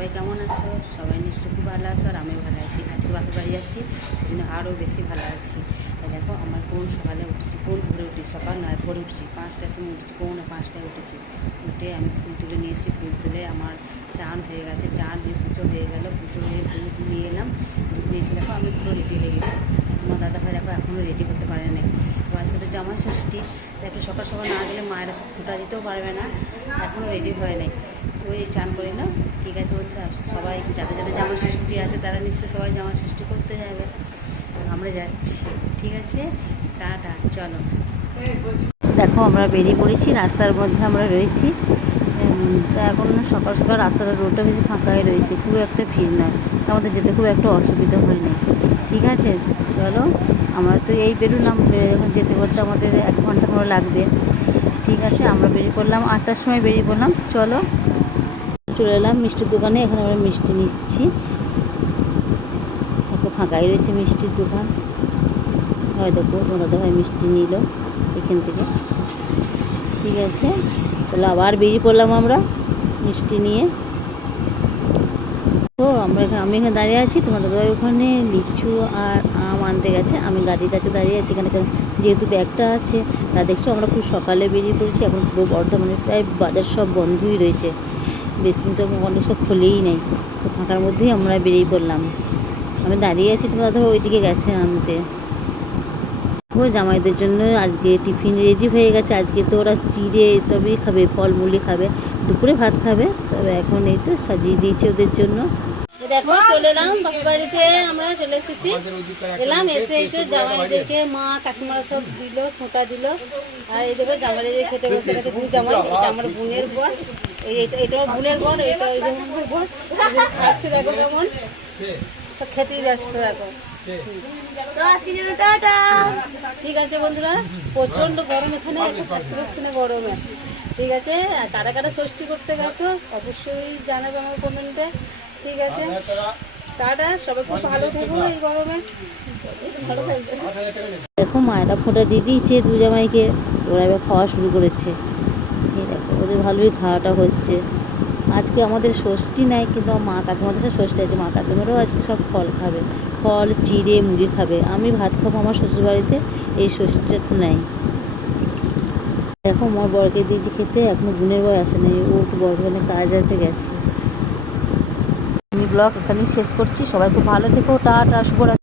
সবাই কেমন আছো? সবাই নিশ্চয়ই খুব ভালো আছো, আর আমিও ভালো আছি। আজকে বাপের বাড়ি যাচ্ছি সেই জন্য আরও বেশি ভালো আছি। দেখো, আমার কোন সকালে উঠেছি কোন ভোরে উঠেছি, সকাল নয়, ভোরে উঠেছি, পাঁচটার সময় উঠেছি কোন পাঁচটায় উঠেছি। উঠে আমি ফুল তুলে নিয়ে ফুল তুলে আমার চান হয়ে গেছে, চান দিয়ে পুজো হয়ে গেল, পুজো হয়ে দুধ নিয়ে এলাম, দুধ নিয়ে এসে দেখো আমি পুরো রেডি হয়ে গেছি। তোমার দাদা ভাই দেখো এখনও রেডি করতে জামাই ষষ্ঠী একটু সকাল সকাল না গেলে মায়েরা সব ফুটা দিতেও পারবে না এখনও রেডি হয় নাই। ওই চান করে না ঠিক আছে বন্ধুরা সবাই যাদের যাদের জামা ষষ্ঠী আছে তারা নিশ্চয়ই সবাই জামা ষষ্ঠী করতে যাবে। আমরা যাচ্ছি, ঠিক আছে? টাটা, চলো। দেখো আমরা বেরিয়ে পড়েছি, রাস্তার মধ্যে আমরা রয়েছি। তা এখন সকাল সকাল রাস্তাটা, রোডটা বেশি ফাঁকাই রয়েছে, খুব একটা ভিড় নয় আমাদের যেতে খুব একটা অসুবিধা হয় না ঠিক আছে? চলো, আমরা তো এই বেরোলাম এখন যেতে করতে আমাদের এক ঘণ্টা করে লাগবে। ঠিক আছে? আমরা বেরিয়ে পড়লাম, আটটার সময় বেরিয়ে পড়লাম। চলো। চলে এলাম মিষ্টির দোকানে, এখানে আমরা মিষ্টি নিচ্ছি। একটু ফাঁকাই রয়েছে মিষ্টির দোকান। হয় দেখো, তোমার দাদা ভাই মিষ্টি নিল এখান থেকে। ঠিক আছে। তাহলে আবার বেরিয়ে পড়লাম আমরা মিষ্টি নিয়ে। তো আমরা এখানে আমি এখানে দাঁড়িয়ে আছি, তোমার দাদা ওখানে, লিচু আর আম আনতে গেছে। আমি গাড়ির কাছে দাঁড়িয়ে আছি এখানে যেহেতু ব্যাগটা আছে, তা দেখছ আমরা খুব সকালে বেরিয়ে পড়েছি, এখন পুরো বর্ধমানে প্রায় বাজার সব বন্ধই রয়েছে। বেশি সব অনেক সব খোলেই নেই। তো ফাঁকার মধ্যেই আমরা বেরিয়ে পড়লাম। আমি দাঁড়িয়ে আছি, তোমার দাদাভাই ওইদিকে গেছে আনতে। ও জামাইদের জন্য আজকে টিফিন রেডি হয়ে গেছে। আজকে তো ওরা চিড়ে এসবই খাবে, ফলমূলই খাবে, দুপুরে ভাত খাবে। তবে এখন এই তো সাজিয়ে দিয়েছে ওদের জন্য। দেখো, চলে এলাম বাড়িতে, আমরা চলে এসেছি। এলাম, এসে এই তো জামাইদেরকে মা, কাকিমারা সব দিল ফোঁটা দিল। আর এই দেখো জামাইদের খেতে বসে গেছে দু জামাই, এটা আমার বোনের বর এই, এটা বোনের বর এটা আমার বর খাচ্ছে দেখো কেমন। সব খেতেই ব্যস্ত দেখো তো আজকে জন্য টাটা। ঠিক আছে বন্ধুরা প্রচণ্ড গরম এখানে একটু থাকতে পারছি না গরমে। ঠিক আছে কারা কারা ষষ্ঠী করতে গেছো অবশ্যই জানাবে আমার কমেন্টে। ঠিক আছে টাটা সবাই খুব ভালো থেকো এই গরমে। ভালো থাকবে। দেখো মায়েরা ফোঁটা দিয়ে দিয়েছে দু জামাইকে ওরা এবার খাওয়া শুরু করেছে। এই দেখো ওদের ভালোই খাওয়াটা হচ্ছে। আজকে আমাদের ষষ্ঠী নাই, কিন্তু আমার মা কাকিমাদের ষষ্ঠী আছে, মা কাকিমারাও আজকে সব ফল খাবে। ফল, চিড়ে, মুড়ি খাবে। আমি ভাত খাব আমার শ্বশুরবাড়িতে, এই ষষ্ঠীটা নাই। দেখো, আমার বরকে দিয়েছি খেতে, এখনও বোনের বর আসে নাই ও একটু বর্ধমানে কাজ আছে, গেছে। আমি ব্লগ এখানেই শেষ করছি, সবাই খুব ভালো থেকো, টাটা, শুভরাত্রি।